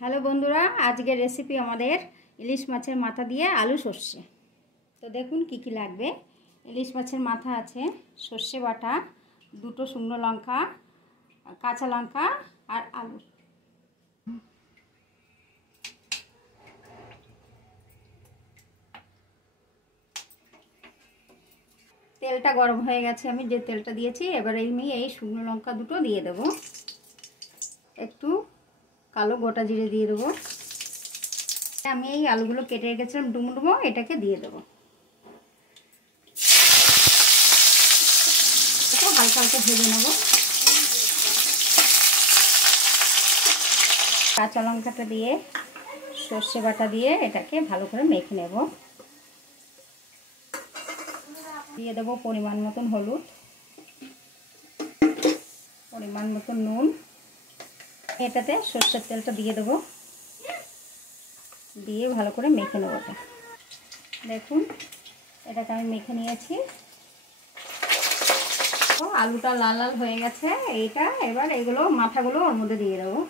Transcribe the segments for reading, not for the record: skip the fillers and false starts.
Hello বন্ধুরা, আজকের recipe আমাদের ইলিশ মাছের মাথা দিয়ে আলু সর্ষে। তো দেখুন কি কি লাগবে। ইলিশ মাছের মাথা আছে, সর্ষে বাটা, দুটো শুকনো লঙ্কা, কাঁচা লঙ্কা আর আলু। তেলটা গরম হয়ে গেছে, আমি যে তেলটা দিয়েছি এবার আমি এই শুকনো লঙ্কা দুটো দিয়ে দেবো, একটু কালো গোটা জিরে দিয়ে দেবো। আমি এই আলুগুলো কেটে রেখেছিলাম ডুমো ডুমো, এটাকে দিয়ে দেবো। হালকা হালকা ভেজে নেব। কাঁচা লঙ্কাটা দিয়ে সর্ষে বাটা দিয়ে এটাকে ভালো করে মেখে নেব। দিয়ে দেবো পরিমাণ মতন হলুদ, পরিমাণ মতন নুন। এটাতে সর্ষের তেলটা দিয়ে দেবো, দিয়ে ভালো করে মেখে নেব। এটা দেখুন, এটাকে আমি মেখে নিয়েছি। আলুটা লাল লাল হয়ে গেছে। এইটা এবার এগুলো মাথাগুলো ওর মধ্যে দিয়ে দেবো।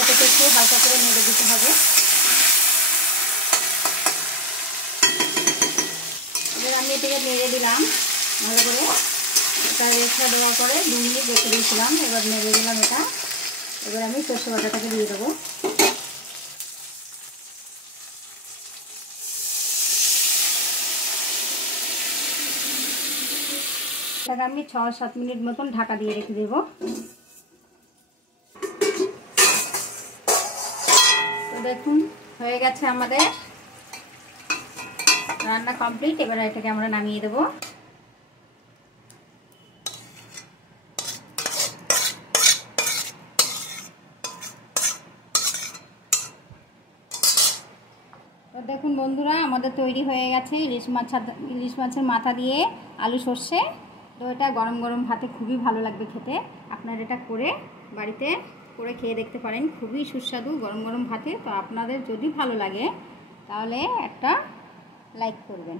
এটাকে একটু হালকা করে নেড়ে দিতে হবে। এবার আমি এটাকে নেড়ে দিলাম ভালো করে। এটা রেখে দেওয়ার পরে 2 মিনিট রেখে দিয়েছিলাম, এবার নেড়ে দিলাম এটা। এবার আমি সর্ষে বাটাটাকে দিয়ে দেবো। এটাকে আমি 6-7 মিনিট মতন ঢাকা দিয়ে রেখে দেবো। তো দেখুন হয়ে গেছে আমাদের রান্না কমপ্লিট। এবার এটাকে আমরা নামিয়ে দেবো। তো দেখুন বন্ধুরা, আমাদের তৈরি হয়ে গেছে ইলিশ মাছের মাথা দিয়ে আলু সর্ষে। তো এটা গরম গরম ভাতে খুবই ভালো লাগবে খেতে। আপনারা এটা করে বাড়িতে করে খেয়ে দেখতে পারেন, খুবই সুস্বাদু গরম গরম ভাতে। তো আপনাদের যদি ভালো লাগে তাহলে একটা লাইক করবেন।